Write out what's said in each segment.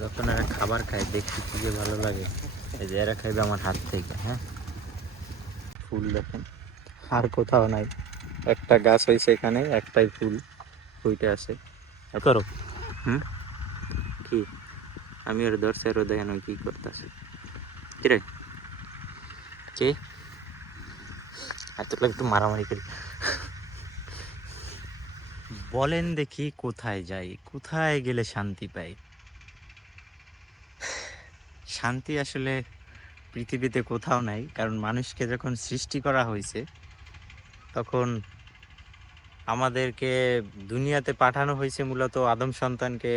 যখন এরা খাবার খায় দেখতে কি যে ভালো লাগে। এই যে এরা খাইবে আমার হাত থেকে হ্যাঁ? ফুল দেখেন আর কোথাও নাই। একটা গাছ হয়েছে এখানে একটাই ফুল ফুইটে আছে। আর করো? হুম? কি? আমি ওর ধরছে ওর দেখেন ওই কি করতেছে। কি রে? কে? এত একটু মারামারি করি। বলেন দেখি কোথায় যাই কোথায় গেলে শান্তি পাই? শান্তি আসলে পৃথিবীতে কোথাও নাই, কারণ মানুষকে যখন সৃষ্টি করা হয়েছে, তখন আমাদেরকে দুনিয়াতে পাঠানো হয়েছে মূলত আদম সন্তানকে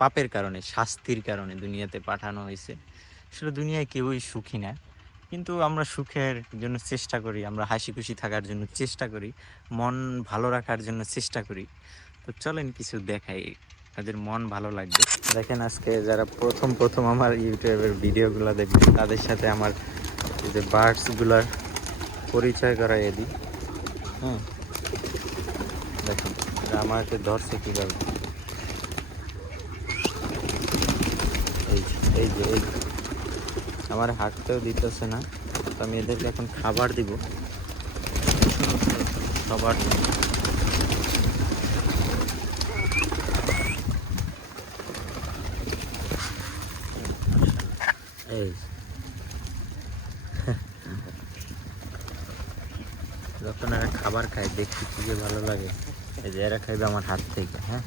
পাপের কারণে, শাস্তির কারণে দুনিয়াতে পাঠানো হয়েছে। আসলে দুনিয়ায় কেউই সুখী না, কিন্তু আমরা সুখের জন্য চেষ্টা করি, আমরা হাসি খুশি থাকার জন্য চেষ্টা করি, মন ভালো রাখার জন্য চেষ্টা করি। তো চলেন কিছু দেখাই। তাদের মন ভালো লাগবে। দেখেন আজকে যারা প্রথম প্রথম আমার ইউটিউবের ভিডিওগুলো দেখবে তাদের সাথে আমার এই যে বার্ডসগুলার পরিচয় করাইয়ে দিই। হ্যাঁ দেখুন আমাকে ধরছে কীভাবে? এই এই যে, এই আমার হাঁটতেও দিতেছে না, তো আমি এদেরকে এখন খাবার দিব। খাবার। এই যখন এরা খাবার খায় দেখতে কি যে ভালো লাগে। এই যে এরা খাইবে আমার হাত থেকে হ্যাঁ?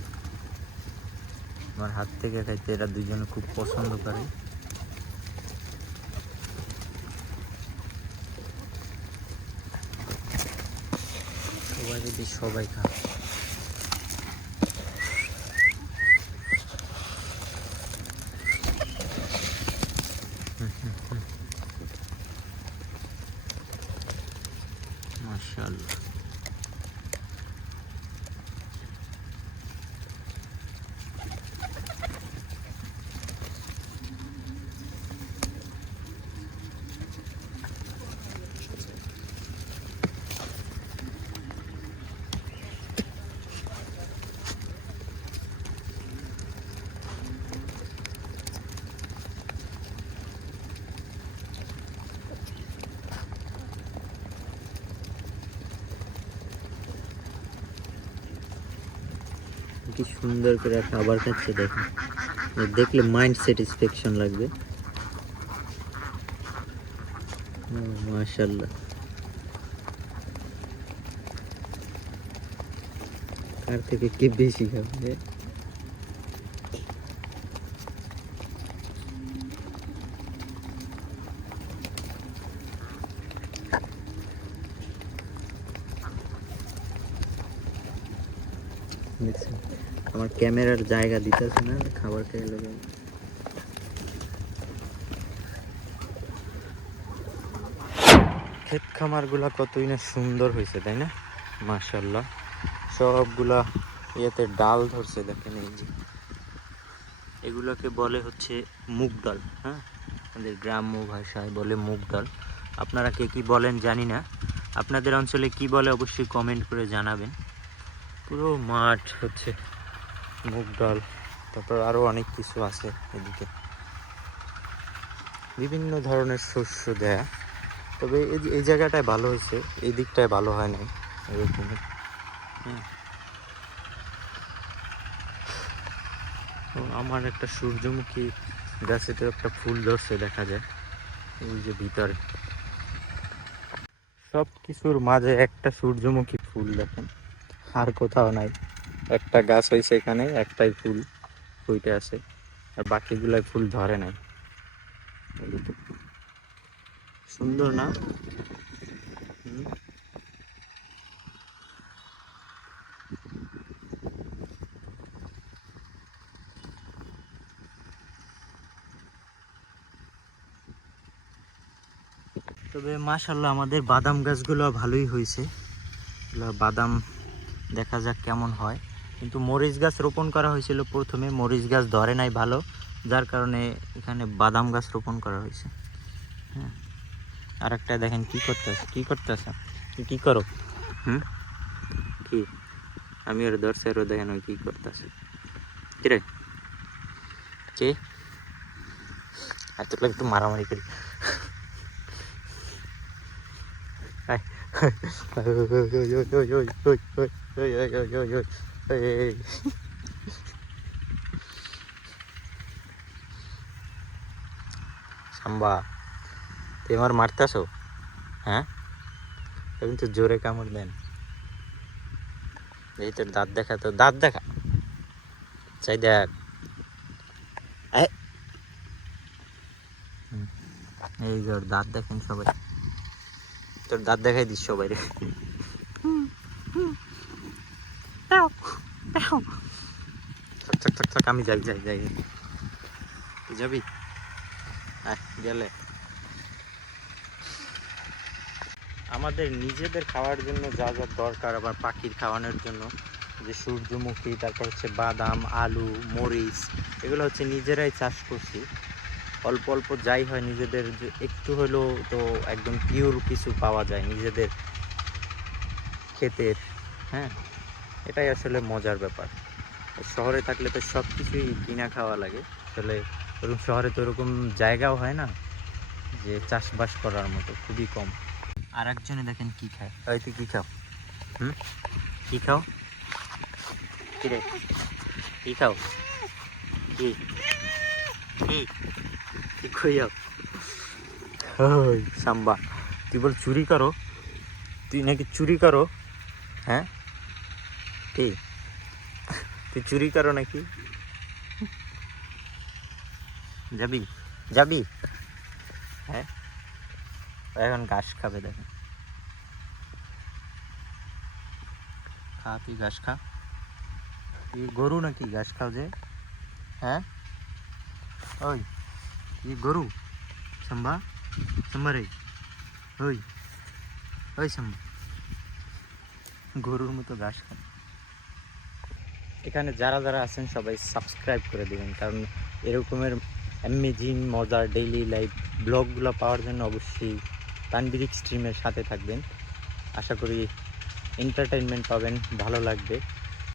আমার হাত থেকে খাইতে এরা দুজনে খুব পছন্দ করে। সবাই যদি সবাই খায়। মাশাআল্লাহ। কি সুন্দর করে খাবার খাচ্ছে দেখুন। দেখলে মাইন্ড স্যাটিসফ্যাকশন লাগবে। মাশাল্লাহ কার থেকে কে বেশি খাবে দেখছেন? আমার ক্যামেরার জায়গা দিতেছে না, খাবার খেয়ে লেগে ক্ষেত খামারগুলা কতই না সুন্দর হয়েছে, তাই না? মাশাল্লাহ সবগুলা ইয়েতে ডাল ধরছে, দেখেন এই যে। এগুলোকে বলে হচ্ছে মুগ ডাল হ্যাঁ? আমাদের গ্রাম্য ভাষায় বলে মুগ ডাল। আপনারা কে কি বলেন জানি না। আপনাদের অঞ্চলে কি বলে অবশ্যই কমেন্ট করে জানাবেন। পুরো মাঠ হচ্ছে মুগ ডাল, তারপর আরও অনেক কিছু আছে এদিকে। বিভিন্ন ধরনের শস্য দেয়া। তবে এই এই জায়গাটায় ভালো হয়েছে, এই দিকটায় ভালো হয় নাই, এরকম। আমার একটা সূর্যমুখী গাছেতে একটা ফুল ধরছে, দেখা যায়। ওই যে ভিতরে। সব কিছুর মাঝে একটা সূর্যমুখী ফুল দেখেন, আর কোথাও নাই। একটা গাছ হয়েছে এখানে, একটাই ফুল ফুইটে আছে, আর বাকিগুলাই ফুল ধরে নাই। সুন্দর না। তবে মাশাল্লাহ আমাদের বাদাম গাছগুলো ভালোই হয়েছে। বাদাম দেখা যাক কেমন হয়। কিন্তু মরিচ গাছ রোপণ করা হয়েছিল প্রথমে মরিচ গাছ ধরে নাই ভালো যার কারণে এখানে বাদাম গাছ রোপণ করা হয়েছে হ্যাঁ আর একটা দেখেন কি করতেছে কি করতেছে কি কি করো হুম কি আমি ওর ধরছে ওর দেখেন ওই কি করতেছে কিরে কে এত একটু মারামারি করি ওই, ওই, ওই, ওই, ওই, ওই, ওই, ওই, ওই, ওই, ওই, এই। সাম্বা তুই আমার মারতাছো হ্যাঁ? এখন তো জোরে কামড় দেন। এই তোর দাঁত দেখা তো দাঁত দেখা। চাই দেখ। এই। ওর দাঁত দেখেন সবাই। তোর দাঁত দেখাই দিস সবাই রে থাক। থাক থাক আমি যাই যাই যাই। তুই যাবি? গেলে। আমাদের নিজেদের খাওয়ার জন্য যা যা দরকার, আবার পাখির খাওয়ানোর জন্য। যে সূর্যমুখী, তারপর হচ্ছে বাদাম, আলু, মরিচ, এগুলো হচ্ছে নিজেরাই চাষ করছি। অল্প অল্প যাই হয় নিজেদের একটু হলেও তো একদম পিওর কিছু পাওয়া যায় নিজেদের ক্ষেতের হ্যাঁ? এটাই আসলে মজার ব্যাপার। শহরে থাকলে তো সব কিছুই কিনা খাওয়া লাগে। আসলে ওরকম শহরে তো ওরকম জায়গাও হয় না যে চাষবাস করার মতো, খুবই কম। আর একজনে দেখেন কি খায়? তুই কি খাও? হুম? কি খাও? কি কি খাও? কি? কি? সাম্বা, তুই বল চুরি করো? তুই নাকি চুরি করো? হ্যাঁ? কি? তুই চুরি করো নাকি? যাবি? যাবি? হ্যাঁ? ও এখন ঘাস খাবে দেখেন খা, তুই ঘাস খা। তুই গরু নাকি ঘাস খাও যে? হ্যাঁ? ওই, তুই গরু? সাম্বা সাম্বা রে। ওই ওই সাম্বা গরুর মতো ঘাস খান এখানে যারা যারা আছেন, সবাই সাবস্ক্রাইব করে দেবেন। কারণ এরকমের অ্যামেজিং মজার ডেইলি লাইফ ব্লগগুলো পাওয়ার জন্য অবশ্যই তানবিরিক স্ট্রিমের সাথে থাকবেন। আশা করি এন্টারটেনমেন্ট পাবেন, ভালো লাগবে।